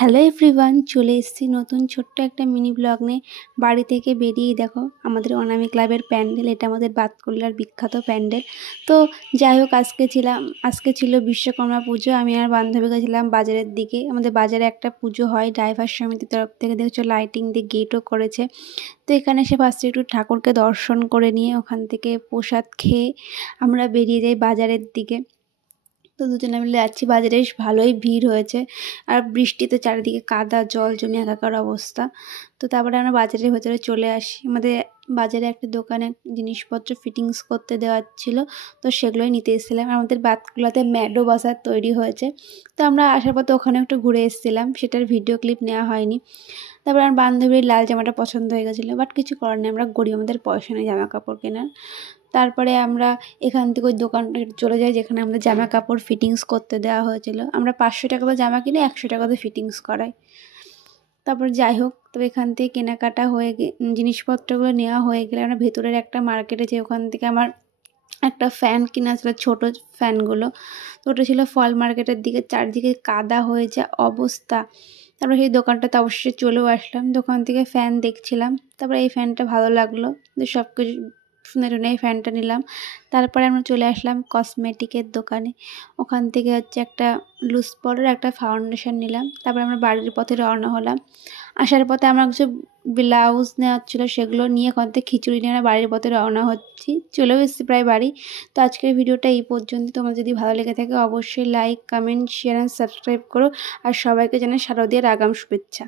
Hello everyone, চলে এসেছি নতুন ছোট্ট একটা মিনি ব্লগ নিয়ে। বাড়ি থেকে বেরিয়েই দেখো আমাদের অনামি ক্লাবের প্যান্ডেল, এটা আমাদের বাতকুল্লার বিখ্যাত প্যান্ডেল। তো যাই হোক, আজকে ছিল বিশ্বকর্মা পুজো। আমি আর বান্ধবী গেছিলাম বাজারের দিকে। আমাদের বাজারে একটা পুজো হয় ড্রাইভার সমিতির তরফ থেকে, দেখছো লাইটিং দিয়ে গেটও করেছে। তো এখানে এসে ফার্স্টে একটু ঠাকুরকে দর্শন করে নিয়ে ওখান থেকে প্রসাদ খেয়ে আমরা বেরিয়ে যাই বাজারের দিকে। তো দুজনে মিলে যাচ্ছি। বাজারে বেশ ভালোই ভিড় হয়েছে, আর বৃষ্টিতে চারিদিকে কাদা জল জমে একাকার অবস্থা। তো তারপরে আমরা বাজারের ভেতরে চলে আসি। আমাদের বাজারে একটা দোকানে জিনিসপত্র ফিটিংস করতে দেওয়া ছিল, তো সেগুলোই নিতে এসেছিলাম। আমাদের বাতকুল্লাতে ম্যাডো বাজার তৈরি হয়েছে, তো আমরা আসার পথে ওখানে একটু ঘুরে এসেছিলাম, সেটার ভিডিও ক্লিপ নেওয়া হয়নি। তারপর আমার বান্ধবীর লাল জামাটা পছন্দ হয়ে গেছিলো, বাট কিছু করার নেই, আমরা গরিব, আমাদের পয়সা নেই জামা কাপড় কেনার। তারপরে আমরা এখান থেকে ওই দোকানটা চলে যাই যেখানে আমাদের জামা কাপড় ফিটিংস করতে দেওয়া হয়েছিল। আমরা 500 টাকা করে জামা কিনে 100 টাকাতে ফিটিংস করাই। তারপর যাই হোক, তবে এখান থেকে কেনাকাটা হয়ে জিনিসপত্রগুলো নেওয়া হয়ে গেলে আমরা ভেতরের একটা মার্কেটে যাই। ওখান থেকে আমার একটা ফ্যান কিনা ছিল, ছোটো ফ্যানগুলো। তো ওটা ছিল ফল মার্কেটের দিকে, চারদিকে কাদা হয়ে যা অবস্থা। তারপর সেই দোকানটাতে অবশ্যই চলেও আসলাম, দোকান থেকে ফ্যান দেখছিলাম। তারপরে এই ফ্যানটা ভালো লাগলো, তো সব কিছু শুনে টুনে এই ফ্যানটা নিলাম। তারপরে আমরা চলে আসলাম কসমেটিকের দোকানে। ওখান থেকে একটা লুজ পাউডার, একটা ফাউন্ডেশন নিলাম। তারপরে আমরা বাড়ির পথে রওনা হলাম। আসার পথে আমার কিছু ব্লাউজ নেওয়ার ছিল, সেগুলো নিয়ে ওখান থেকে খিচুড়ি নিয়ে আমরা বাড়ির পথে রওনা হচ্ছি। চলেও এসেছি প্রায় বাড়ি। তো আজকের ভিডিওটা এই পর্যন্ত। তোমার যদি ভালো লেগে থাকে অবশ্যই like, comment, share and subscribe করো। আর সবাইকে জানাই শারদীয়ার আগাম শুভেচ্ছা।